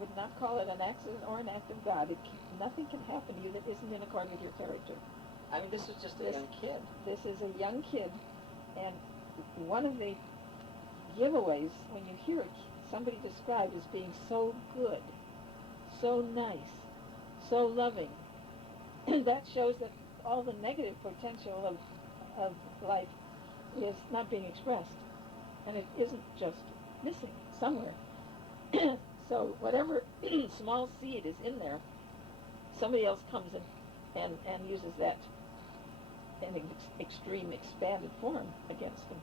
would not call it an accident or an act of God. Nothing can happen to you that isn't in accord with your character. I mean, this is just a young kid. This is a young kid, and one of the giveaways when you hear somebody described as being so good, so nice, so loving, that shows that all the negative potential of life is not being expressed, and it isn't just missing somewhere. So whatever small seed is in there, somebody else comes in and uses that in an extreme expanded form against them.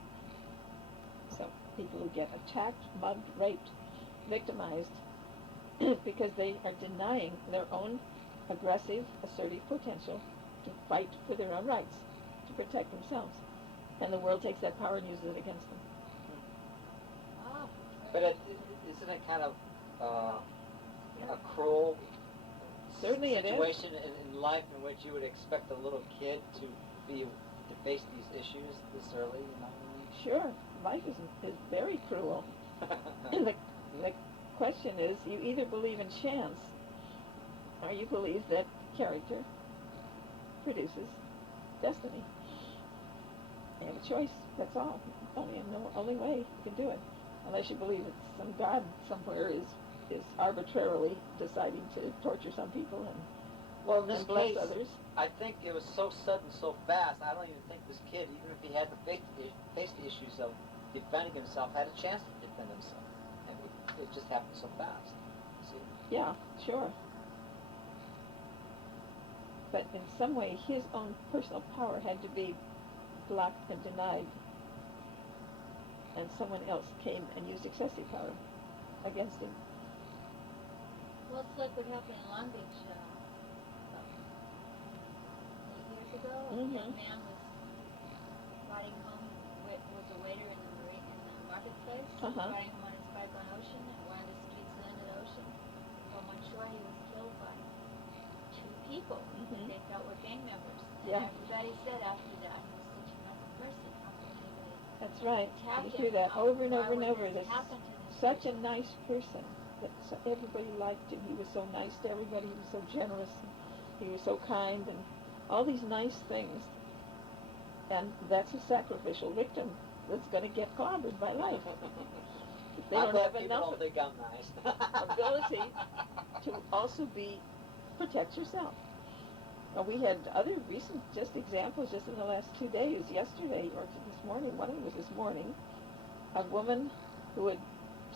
So people who get attacked, mugged, raped, victimized, because they are denying their own aggressive, assertive potential to fight for their own rights, to protect themselves. And the world takes that power and uses it against them. But isn't it kind of a cruel situation in life in which you would expect a little kid to face these issues this early? You know what I mean? Sure, life is very cruel. the question is, you either believe in chance, or you believe that character produces destiny. You have a choice. That's all. Only way you can do it. Unless you believe that some God somewhere is arbitrarily deciding to torture some people well, in this bless case, others. I think it was so sudden, so fast. I don't even think this kid, even if he had to face the issues of defending himself, had a chance to defend himself. And it just happened so fast. See? Yeah, sure. But in some way, his own personal power had to be blocked and denied, and someone else came and used excessive power against him. Well, it's like what happened in Long Beach 8 years ago. Mm-hmm. A man was riding home, was a waiter in the marketplace, riding home on his bike on Ocean, and one of the streets landed Ocean. From on shore, he was killed by 2 people that they felt were gang members. Yeah. And everybody said after that, he was such a nice person. How could anybody That's right. attack You him? hear that over and over and over. This happened to this Such a person? nice person that everybody liked him. He was so nice to everybody. He was so generous. He was so kind, and all these nice things. And that's a sacrificial victim that's going to get clobbered by life. If they don't have enough don't think I'm nice. ability to also protect yourself. Now, we had other recent examples just in the last 2 days, yesterday or this morning. One of them was this morning. A woman who had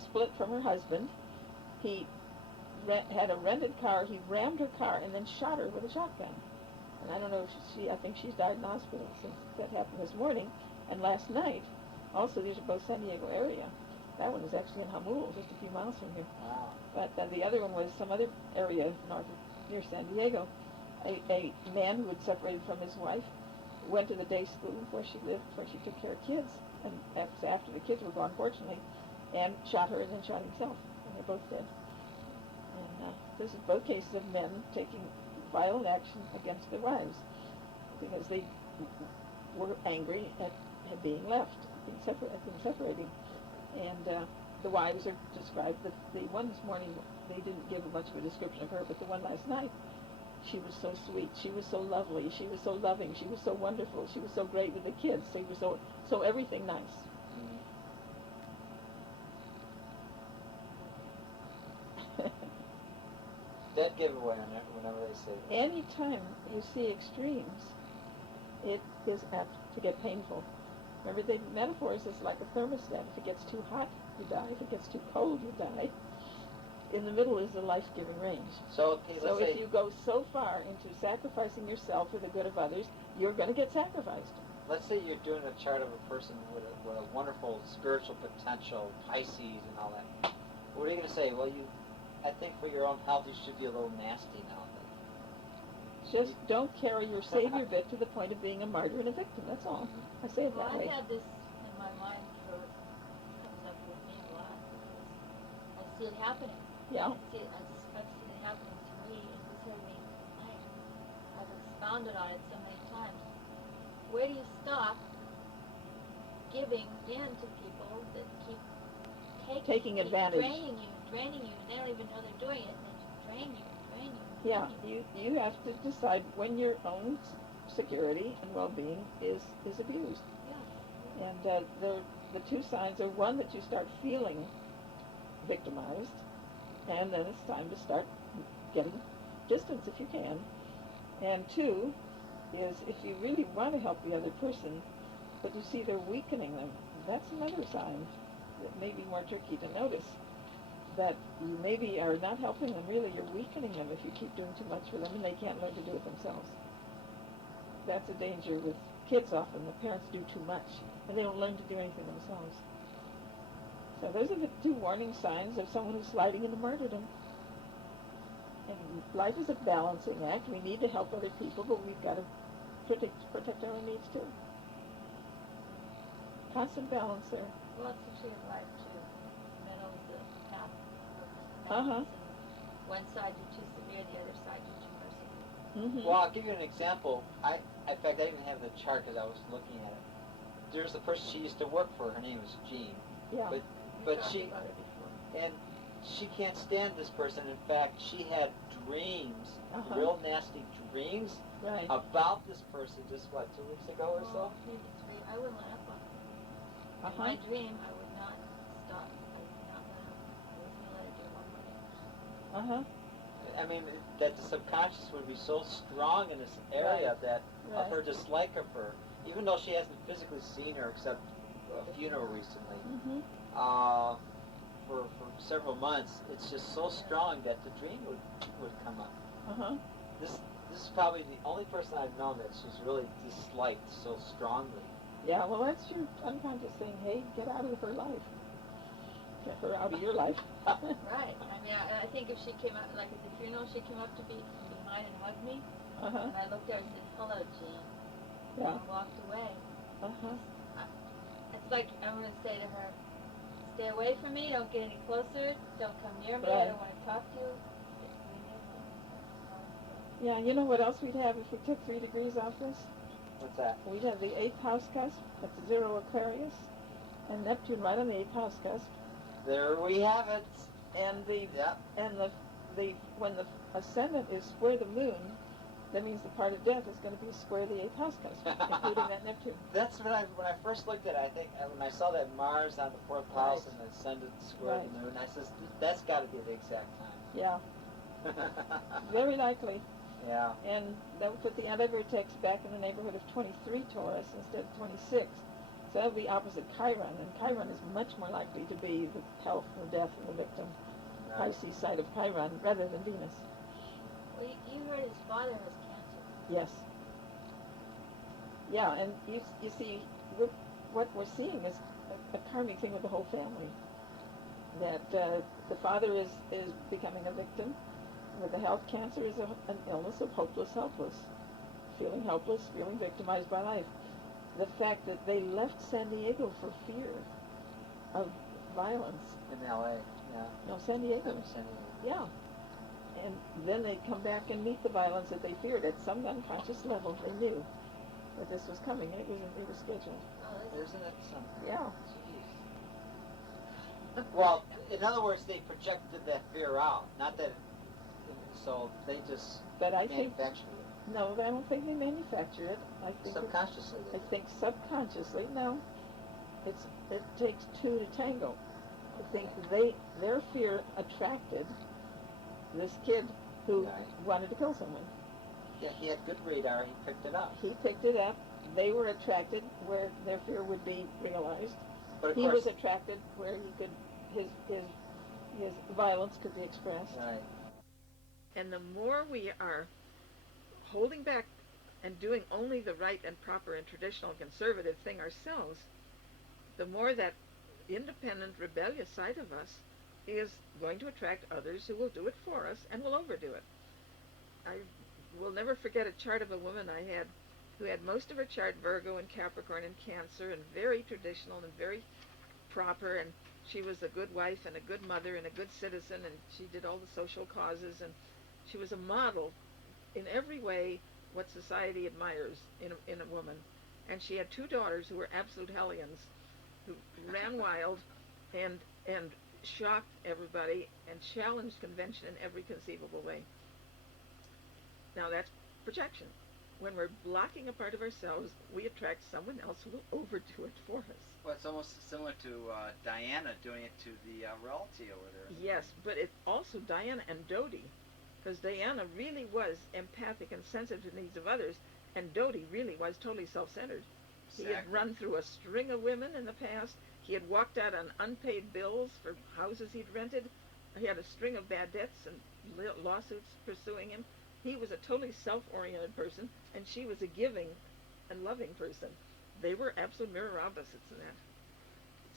split from her husband. He had a rented car. He rammed her car and then shot her with a shotgun. And I don't know if I think she's died in the hospital since that happened this morning. And last night, also, these are both San Diego area. That one was actually in Jamul, just a few miles from here. Wow. But the other one was some other area near San Diego. A man who had separated from his wife went to the day school where she lived, where she took care of kids, and after the kids were gone, fortunately, and shot her and then shot himself, and they're both dead. And this is both cases of men taking violent action against their wives because they were angry at being left, at being separating. And the wives are described. The one this morning, they didn't give much of a description of her, but the one last night, she was so sweet, she was so lovely, she was so loving, she was so wonderful, she was so great with the kids, she was so everything nice. Dead giveaway on it whenever they say that. Anytime you see extremes, it is apt to get painful. Remember, the metaphors is like a thermostat. If it gets too hot, you die. If it gets too cold, you die. In the middle is the life-giving range. So if you go so far into sacrificing yourself for the good of others, you're going to get sacrificed. Let's say you're doing a chart of a person with a wonderful spiritual potential, Pisces and all that. What are you going to say? Well, I think for your own health, you should be a little nasty now and then. Just don't carry your savior bit to the point of being a martyr and a victim. That's all. I say it that way. I had this in my mind comes up with me a lot because I see it happening. Yeah. I see it happening to me, and this had me. I've expounded on it so many times. Where do you stop giving in to people that keep taking advantage, draining you draining you. They don't even know they're doing it. They just drain you, drain you, Yeah, drain you have to decide when your own security and well-being is abused. Yeah. And the two signs are, one, that you start feeling victimized, and then it's time to start getting distance if you can. And two is, if you really want to help the other person, but you see they're weakening them, that's another sign that may be more tricky to notice, that you maybe are not helping them, really you're weakening them if you keep doing too much for them and they can't learn to do it themselves. That's a danger with kids often. The parents do too much and they don't learn to do anything themselves. So those are the two warning signs of someone who's sliding into martyrdom. And life is a balancing act. We need to help other people, but we've got to protect our own needs too. Constant balance there. Well, it's a tree of life too. Middle's the path of Uh-huh. balance. And one side you're too severe, the other side you're too merciful. Mm-hmm. Well, I'll give you an example. In fact, I even have the chart because I was looking at it. There's the person she used to work for. Her name was Jean. Yeah. But talked she, about it before. and she can't stand this person. In fact, she had dreams, Uh-huh. real nasty dreams Right. about this person just, 2 weeks ago or so? Maybe 3. I wouldn't let up on her. In Uh-huh. my dream, I would not stop. I would not let up. I was going to let her do one more thing. Uh-huh. I mean, that the subconscious would be so strong in this area that of her dislike of her, even though she hasn't physically seen her except a funeral recently, Mm-hmm. for several months, it's just so strong that the dream would come up. Uh-huh. This is probably the only person I've known that she's really disliked so strongly. Yeah, well, that's your unconscious saying, hey, get out of her life. Get her out of your life. Right. I mean, I think if she came up, like at the funeral, she came up to me from behind and hugged me, Uh-huh. and I looked at her and said, hello, Jean. Yeah. And walked away. Uh-huh. It's like I'm going to say to her, stay away from me, don't get any closer, don't come near me, I Right. don't want to talk to you. Yeah, you know what else we'd have if we took 3 degrees off this? What's that? We'd have the 8th house cusp, that's 0 Aquarius, and Neptune right on the 8th house cusp. There we have it. And Yep. when the ascendant is square the moon, that means the part of death is going to be square the 8th house cusp, including that Neptune. That's when I first looked at it, I think, when I saw that Mars on the 4th house and the ascendant square the moon, I says, that's got to be the exact time. Yeah, very likely. Yeah. And that would put the anti-vertex back in the neighborhood of 23 Taurus instead of 26. So that would be opposite Chiron, and Chiron is much more likely to be the health and the death of the victim. Pisces side of Chiron rather than Venus. Well, you heard his father has cancer. Yes. Yeah, and you see, what we're seeing is a karmic thing with the whole family. That the father is becoming a victim. With the health, cancer is an illness of hopeless, helpless. Feeling helpless, feeling victimized by life. The fact that they left San Diego for fear of violence. In L.A., yeah. No, San Diego. San Diego. Yeah. And then they come back and meet the violence that they feared. At some unconscious level, they knew that this was coming. It was scheduled. Oh, Isn't it something? Yeah. Jeez. Well, in other words, they projected that fear out. Not that, so they just But I think, manufactured it. no, I don't think they manufacture it. I think Subconsciously they I think subconsciously. No, it takes two to tango. I think their fear attracted this kid who wanted to kill someone. Yeah, he had good radar. He picked it up. He picked it up. They were attracted where their fear would be realized. But of He course, was attracted where he could his violence could be expressed. right. And the more we are holding back and doing only the right and proper and traditional and conservative thing ourselves, the more that independent, rebellious side of us is going to attract others who will do it for us and will overdo it. I will never forget a chart of a woman I had who had most of her chart Virgo and Capricorn and Cancer, and very traditional and very proper, and she was a good wife and a good mother and a good citizen, and she did all the social causes, and she was a model in every way what society admires in a woman. And she had two daughters who were absolute hellions, who ran wild, and shocked everybody and challenged convention in every conceivable way. Now that's projection. When we're blocking a part of ourselves, we attract someone else who will overdo it for us. Well, it's almost similar to Diana doing it to the royalty over there. Yes, but it's also Diana and Dodie, because Diana really was empathic and sensitive to the needs of others, and Dodie really was totally self-centered. Exactly. He had run through a string of women in the past. He had walked out on unpaid bills for houses he'd rented. He had a string of bad debts and lawsuits pursuing him. He was a totally self-oriented person, and she was a giving and loving person. They were absolute mirror opposites in that.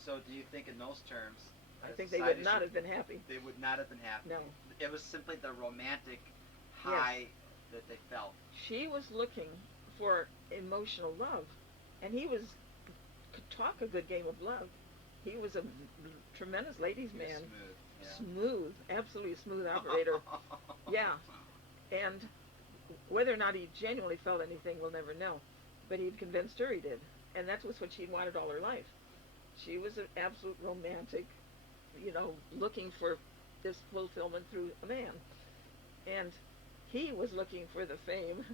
So do you think in those terms, I think they would not have been happy. They would not have been happy. No. It was simply the romantic high that they felt. She was looking for emotional love, and he could talk a good game of love. He was a tremendous ladies' man. Smooth. Yeah. Smooth, absolutely smooth operator. Yeah. And whether or not he genuinely felt anything, we'll never know. But he'd convinced her he did. And that was what she'd wanted all her life. She was an absolute romantic, looking for this fulfillment through a man. And he was looking for the fame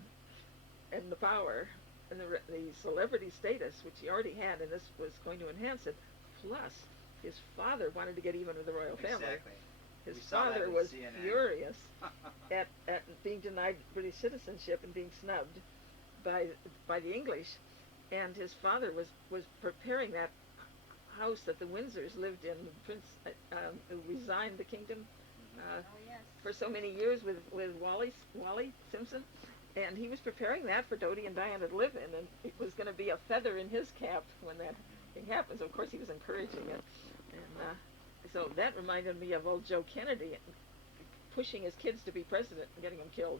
and the power and the celebrity status, which he already had, and this was going to enhance it. Plus, his father wanted to get even with the royal family. Exactly. His father was furious at being denied British citizenship and being snubbed by the English, and his father was preparing that house that the Windsors lived in. Prince who resigned the kingdom for so many years with Wally Simpson, and he was preparing that for Dodie and Diana to live in, and it was going to be a feather in his cap when that thing happens. Of course, he was encouraging it, and so that reminded me of old Joe Kennedy pushing his kids to be president and getting them killed.